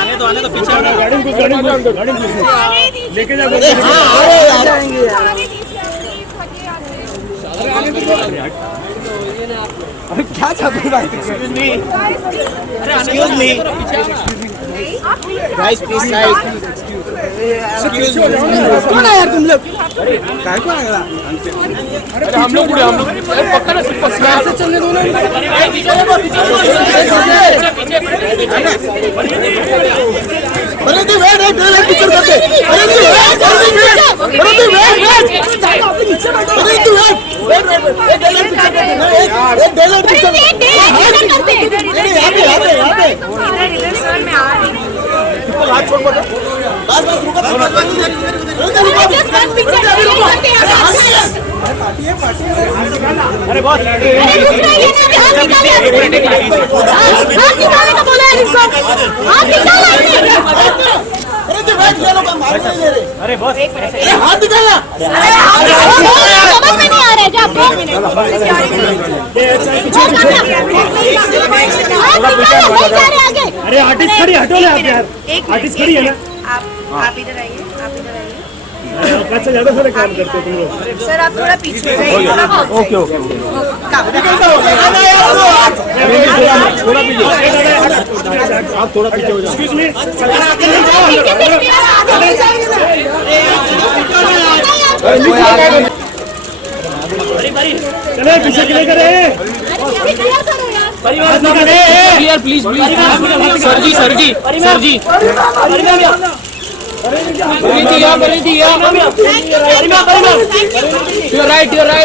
आने दो पीछे गाड़ी लेके जाओ। अरे क्या चाहते हो भाई? Excuse me guys please side. कौन है यार तुम लोग? काय को आया? अरे हम लोग पक्का ना से चलने दो ना। अरे तू वेट पिक्चर करते। अरे तू वेट एक डायलॉग पिक्चर हाथ छोड़ बस रुको अरे बॉस अरे बॉस हाथ निकालना। समझ में नहीं आ रहा है जो आपको। अरे आर्टिस्ट खड़ी हटो ना आप यार। आर्टिस्ट खड़ी है ना। आप इधर आइए, आप इधर आइए। अच्छा ज्यादा सारे काम करते हो तुम लोग। सर आप थोड़ा पीछे जाइए। ओके ओके थोड़ा पीछे आप थोड़ा पीछे हो जाओ। एक्सक्यूज मी चले पीछे के लिए करे यार please sir ji You're right.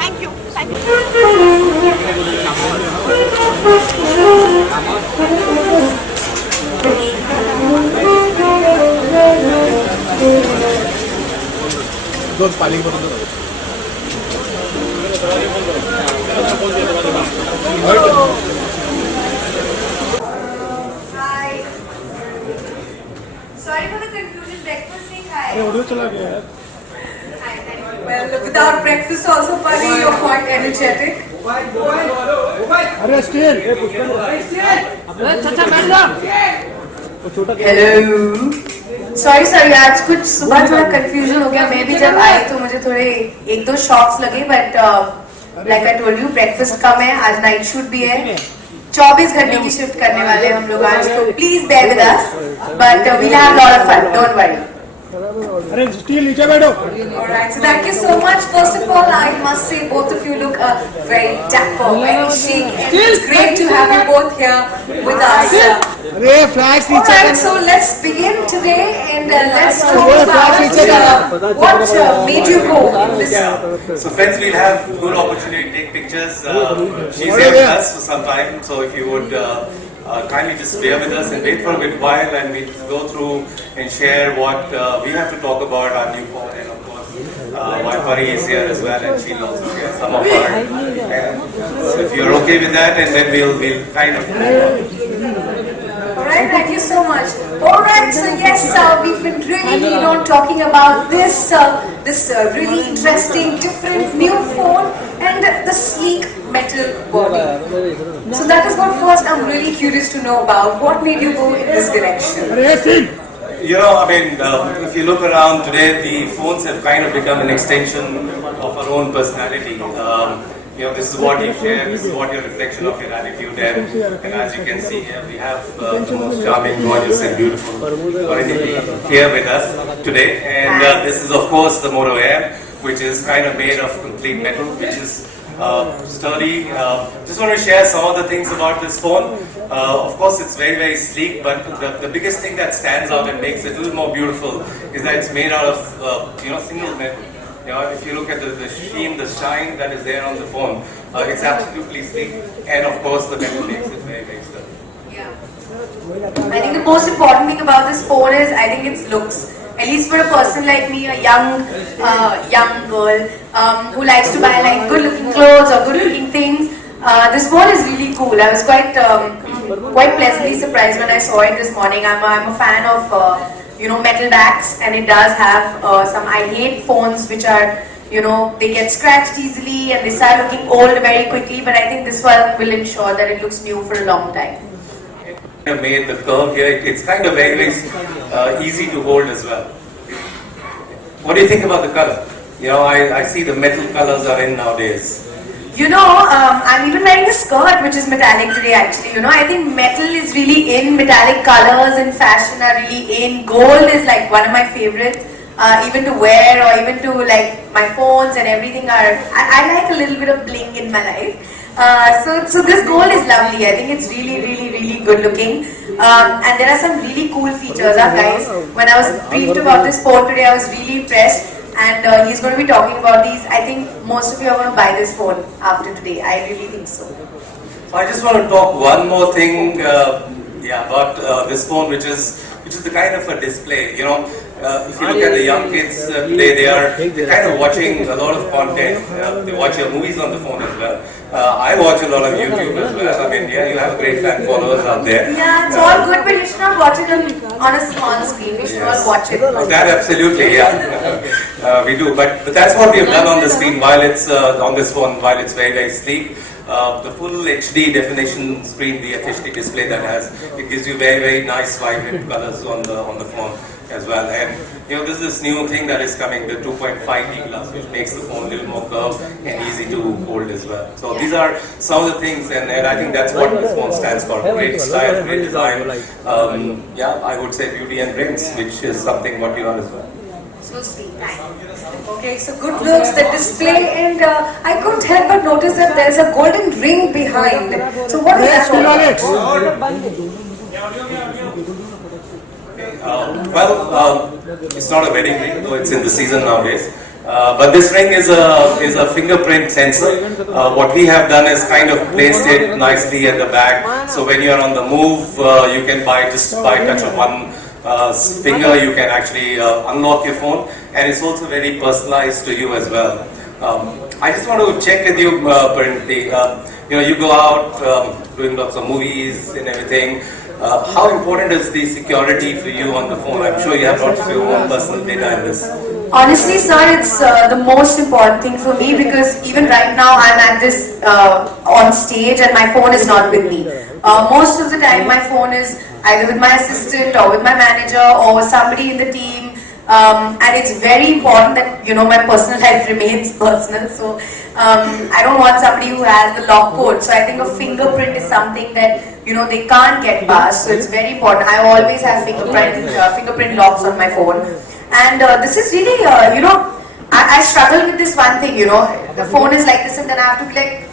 Thank you. दोन पाली बरोबर Hi. Sorry for the confusion. Breakfast नहीं खाया। अरे ऑडियो चला गया यार। Well, without breakfast also, Pari, you're quite energetic. अरे स्टील Hello. Sorry आज कुछ सुबह थोड़ा confusion हो गया। मैं भी जब आई तो मुझे थोड़े एक दो शॉक्स लगे, but like I told you, breakfast कम है, आज नाइट शूट भी है, 24 घंटे की शिफ्ट करने वाले हम लोग आज, तो please bear with us, but we'll have a lot of fun, don't worry. अरे स्टील नीचे बैठो। Alright, so thank you so much. First of all, I must say both of you look very dapper, very chic, and it's great to have you both here with us. अरे flags नीचे। Alright, so let's begin today and let's talk about what made you go this. So friends, we'll have good opportunity to take pictures. She's here with us for some time, so if you would kindly just bear with us and wait for a bit while, and we'll go through and share what we have to talk about our new phone, and of course why Pari is here as well, and she'll also share some of her. So if you're okay with that, and then we'll kind of. Alright, thank you so much. Alright, so yes, we've been really, talking about this really interesting, different new phone and the sleek metal body. So that is what first I'm really curious to know about. What made you go in this direction? You know, I mean, if you look around today, the phones have kind of become an extension of our own personality. You know, this is what you share, this is what your reflection of your attitude, and as you can see here, we have the most charming, gorgeous and beautiful Parinidhi here with us today. And this is of course the Moto Air, which is kind of made of complete metal, which is sturdy. Just want to share some of the things about this phone. Of course, it's very, very sleek, but the biggest thing that stands out and makes it a little more beautiful is that it's made out of single metal. You know, if you look at the sheen, the shine that is there on the phone, it's absolutely sleek, and of course the metal makes it very, very sturdy. Yeah. I think the most important thing about this phone is I think its looks. At least for a person like me, a young girl, who likes to buy like good-looking clothes or good-looking things. This phone is really cool. I was quite pleasantly surprised when I saw it this morning. I'm a fan of metal backs, and it does have some. I hate phones which are they get scratched easily and they start looking old very quickly. But I think this one will ensure that it looks new for a long time. Made the curve here. It's kind of very easy to hold as well. What do you think about the color? I see the metal colors are in nowadays. I'm even wearing a skirt which is metallic today actually. I think metal is really in, metallic colors in fashion are really in. Gold is like one of my favorites, even to wear or even to like my phones and everything are, I like a little bit of bling in my life. So this gold is lovely. I think it's really good looking. And there are some really cool features, guys. When I was briefed about this phone today, I was really impressed. And he's going to be talking about these. I think most of you are going to buy this phone after today. I really think so. So I just want to talk one more thing, about this phone, which is the kind of a display. If you look at the young kids today, they're kind of watching a lot of content. They watch your movies on the phone as well. I watch a lot of YouTube as well. I mean, you have great fan followers out there. Yeah, it's all good, but you should not watch it on a small screen. We should all watch it. That absolutely, yeah. We do, but that's what we have done on the screen while it's on this phone, while it's very sleek. The full HD definition screen, the FHD display that has, it gives you very nice vibrant colors on the phone as well. And this is this new thing that is coming, the 2.5D glass, which makes the phone a little more curved and easy to hold as well. So these are some of the things, and I think that's what this phone stands for. Great style, great design. I would say beauty and brains, which is something what you are as well. So sweet. Okay, so good looks, the display, and I couldn't help but notice that there's a golden ring behind. So what is that all about? It's not a wedding ring, though it's in the season nowadays. But this ring is a fingerprint sensor. What we have done is kind of placed it nicely at the back. So when you're on the move, you can just by touch of one finger, you can actually unlock your phone, and it's also very personalized to you as well. I just want to check with you, Parineeti. You go out doing lots of movies and everything. How important is the security for you on the phone? I'm sure you have lots of your own personal data in this. Honestly, sir, it's the most important thing for me, because even right now I'm at this on stage and my phone is not with me. Most of the time my phone is either with my assistant or with my manager or somebody in the team. And it's very important that my personal life remains personal. So I don't want somebody who has the lock code. So I think a fingerprint is something that they can't get past. So it's very important. I always have fingerprint locks on my phone. And this is really I struggle with this one thing. The phone is like this, and then I have to be like.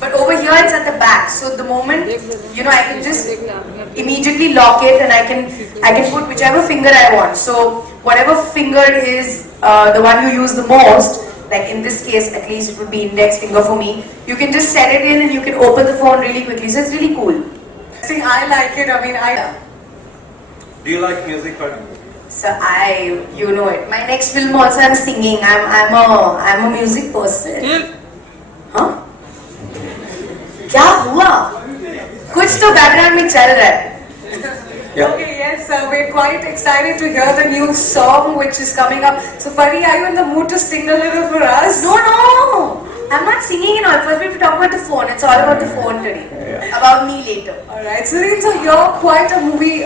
But over here it's at the back, so the moment I can just immediately lock it, and I can put whichever finger I want. So whatever finger is the one you use the most, like in this case at least it would be index finger for me, you can just set it in and you can open the phone really quickly. So it's really cool. See, I like it. I mean, Do you like music, Parineeti? So you know it. My next film also I'm singing. I'm a music person. Huh? क्या हुआ? कुछ तो background में चल रहा है. Okay, yes, we're quite excited to hear the new song which is coming up. So, Pari, are you in the mood to sing a little for us? No, I'm not singing in all. First, we have to talk about the phone. It's all about the phone today. About me later. Alright, so you're quite a movie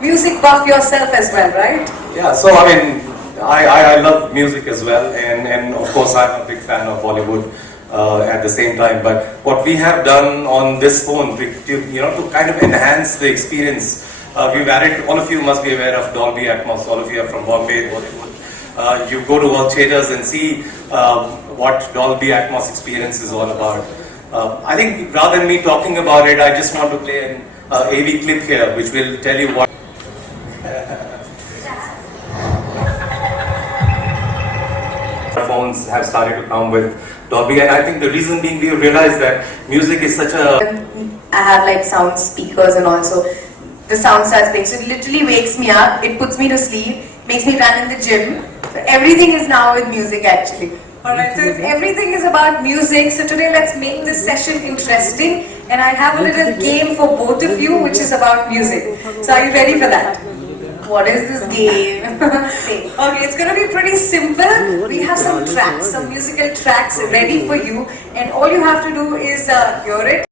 music buff yourself as well, right? Yeah, so I mean, I love music as well, and of course I'm a big fan of Bollywood. At the same time, but what we have done on this phone to kind of enhance the experience, we've added, all of you must be aware of Dolby Atmos. All of you are from Bombay, Bollywood. You go to all theaters and see what Dolby Atmos experience is all about. I think rather than me talking about it, I just want to play an AV clip here which will tell you what phones have started to come with Dolby, and I think the reason being we realized that music is such a... I have like sound speakers and also the sound starts playing, so it literally wakes me up, it puts me to sleep, makes me run in the gym. So everything is now with music actually. Alright, so if everything is about music, so today let's make this session interesting. And I have a little game for both of you, which is about music. So are you ready for that? What is this game? Okay, it's gonna be pretty simple. We have some tracks, some musical tracks ready for you, and all you have to do is hear it.